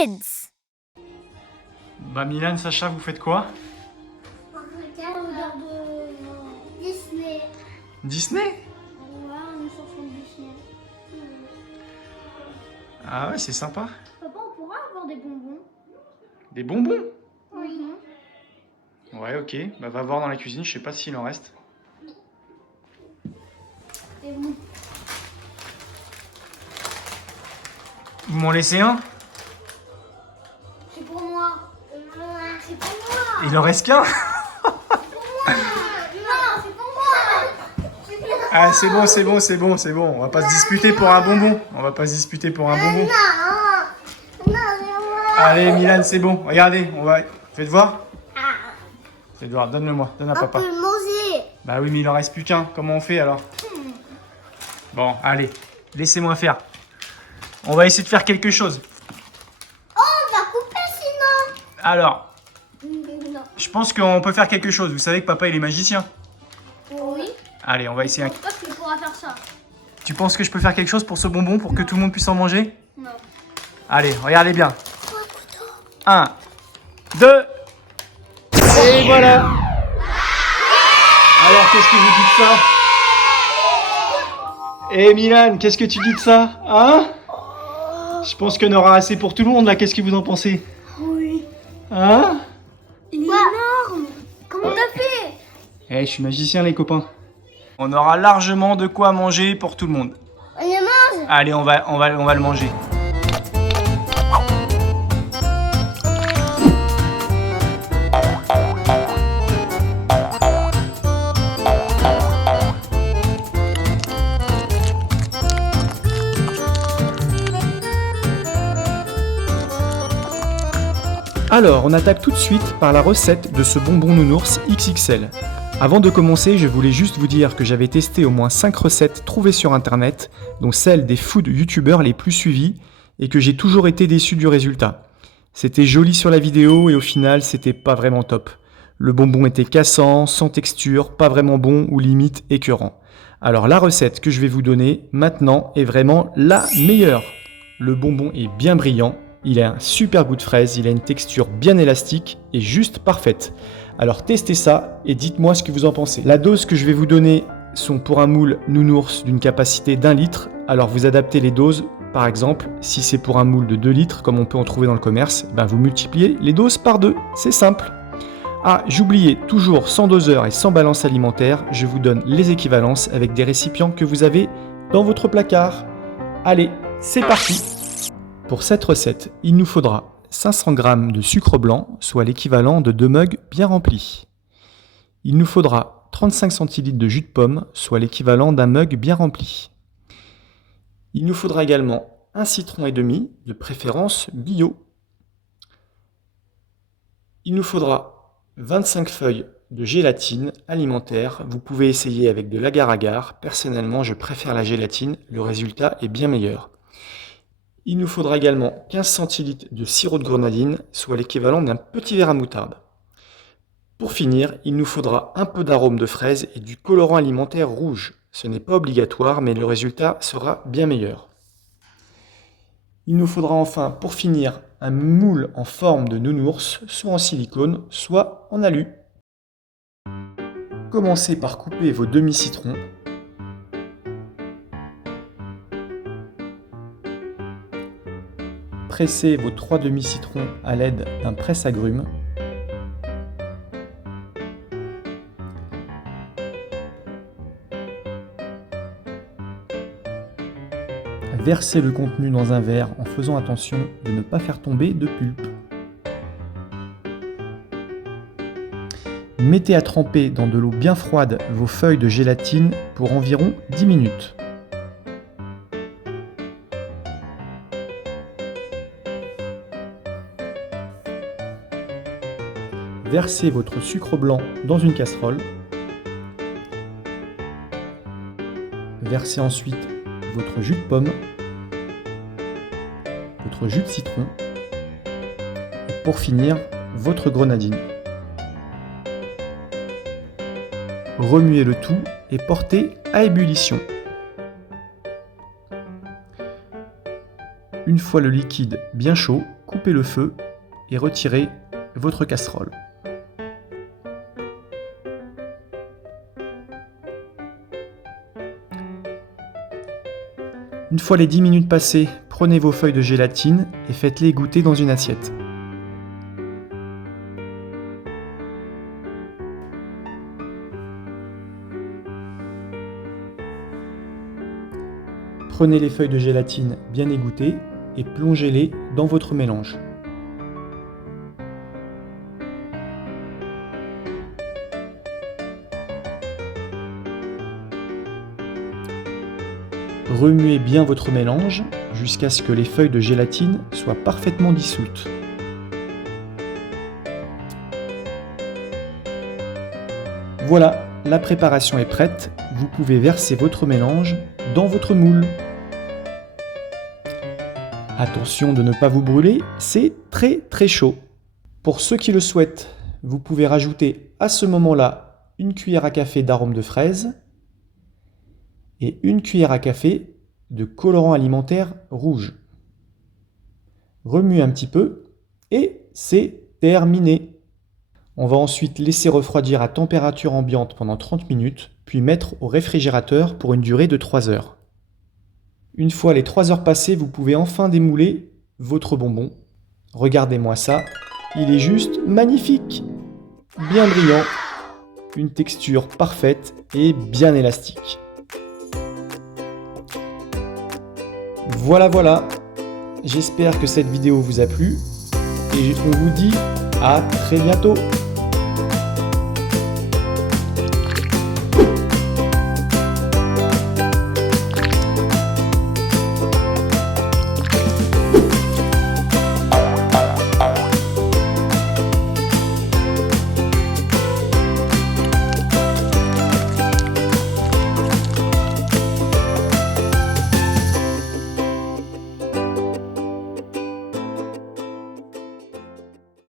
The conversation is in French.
kids. Bah Milan, Sacha, vous faites quoi? On regarde Disney. Disney? Ouais, on est sur son Disney. Ah ouais, c'est sympa. Papa, on pourra avoir des bonbons? Des bonbons? Oui. Ouais, ok. Bah va voir dans la cuisine, je sais pas s'il en reste. Et bon. Vous m'en laissez un? C'est pour moi. C'est pour moi. Il en reste qu'un? Non, c'est pour moi. Ah c'est bon, c'est bon, c'est bon, c'est bon. On va pas se disputer pour un bonbon. On va pas se disputer pour un bonbon. Non, c'est moi. Allez Milan, c'est bon. Regardez, on va... Faites voir. Faites voir, donne-le-moi, donne à On papa. peut le manger. Bah oui, mais il en reste plus qu'un. Comment on fait alors? Bon, allez, laissez-moi faire. On va essayer de faire quelque chose. Oh, on va couper sinon. Alors, Non. je pense qu'on peut faire quelque chose. Vous savez que papa, il est magicien. Oui. Allez, on va essayer. Je pense qu'il pourra faire ça. Tu penses que je peux faire quelque chose pour ce bonbon pour que tout le monde puisse en manger? Non. Allez, regardez bien. 1, 2, et voilà. Alors, qu'est-ce que vous dites de ça? Eh Milan, qu'est-ce que tu dis de ça? Hein? Je pense qu'on aura assez pour tout le monde là, qu'est-ce que vous en pensez? Oui. Hein? Il est énorme. Comment t'as fait? Eh, je suis magicien les copains. On aura largement de quoi manger pour tout le monde. On le mange? Allez, on va le manger. Alors, on attaque tout de suite par la recette de ce bonbon nounours XXL. Avant de commencer, je voulais juste vous dire que j'avais testé au moins 5 recettes trouvées sur internet, dont celle des food youtubeurs les plus suivis, et que j'ai toujours été déçu du résultat. C'était joli sur la vidéo et au final, c'était pas vraiment top. Le bonbon était cassant, sans texture, pas vraiment bon ou limite écœurant. Alors la recette que je vais vous donner maintenant est vraiment la meilleure. Le bonbon est bien brillant, il a un super goût de fraise, il a une texture bien élastique et juste parfaite. Alors testez ça et dites-moi ce que vous en pensez. La dose que je vais vous donner sont pour un moule nounours d'une capacité d'1 litre. Alors vous adaptez les doses. Par exemple, si c'est pour un moule de 2 litres, comme on peut en trouver dans le commerce, vous multipliez les doses par 2. C'est simple. Ah, j'oubliais, toujours sans doseur et sans balance alimentaire, je vous donne les équivalences avec des récipients que vous avez dans votre placard. Allez, c'est parti! Pour cette recette, il nous faudra 500 g de sucre blanc, soit l'équivalent de 2 mugs bien remplis. Il nous faudra 35 centilitres de jus de pomme, soit l'équivalent d'un mug bien rempli. Il nous faudra également 1 citron et demi, de préférence bio. Il nous faudra 25 feuilles de gélatine alimentaire. Vous pouvez essayer avec de l'agar-agar. Personnellement, je préfère la gélatine, le résultat est bien meilleur. Il nous faudra également 15 centilitres de sirop de grenadine, soit l'équivalent d'un petit verre à moutarde. Pour finir, il nous faudra un peu d'arôme de fraise et du colorant alimentaire rouge. Ce n'est pas obligatoire, mais le résultat sera bien meilleur. Il nous faudra enfin, pour finir, un moule en forme de nounours, soit en silicone, soit en alu. Commencez par couper vos demi-citrons. Pressez vos 3 demi-citrons à l'aide d'un presse-agrumes. Versez le contenu dans un verre en faisant attention de ne pas faire tomber de pulpe. Mettez à tremper dans de l'eau bien froide vos feuilles de gélatine pour environ 10 minutes. Versez votre sucre blanc dans une casserole. Versez ensuite votre jus de pomme, votre jus de citron et pour finir, votre grenadine. Remuez le tout et portez à ébullition. Une fois le liquide bien chaud, coupez le feu et retirez votre casserole. Une fois les 10 minutes passées, prenez vos feuilles de gélatine et faites-les égoutter dans une assiette. Prenez les feuilles de gélatine bien égouttées et plongez-les dans votre mélange. Remuez bien votre mélange jusqu'à ce que les feuilles de gélatine soient parfaitement dissoutes. Voilà, la préparation est prête. Vous pouvez verser votre mélange dans votre moule. Attention de ne pas vous brûler, c'est très chaud. Pour ceux qui le souhaitent, vous pouvez rajouter à ce moment-là une cuillère à café d'arôme de fraise et une cuillère à café de colorant alimentaire rouge. Remuez un petit peu et c'est terminé. On va ensuite laisser refroidir à température ambiante pendant 30 minutes, puis mettre au réfrigérateur pour une durée de 3 heures. Une fois les 3 heures passées, vous pouvez enfin démouler votre bonbon. Regardez-moi ça, il est juste magnifique, bien brillant, une texture parfaite et bien élastique. Voilà, j'espère que cette vidéo vous a plu et on vous dit à très bientôt.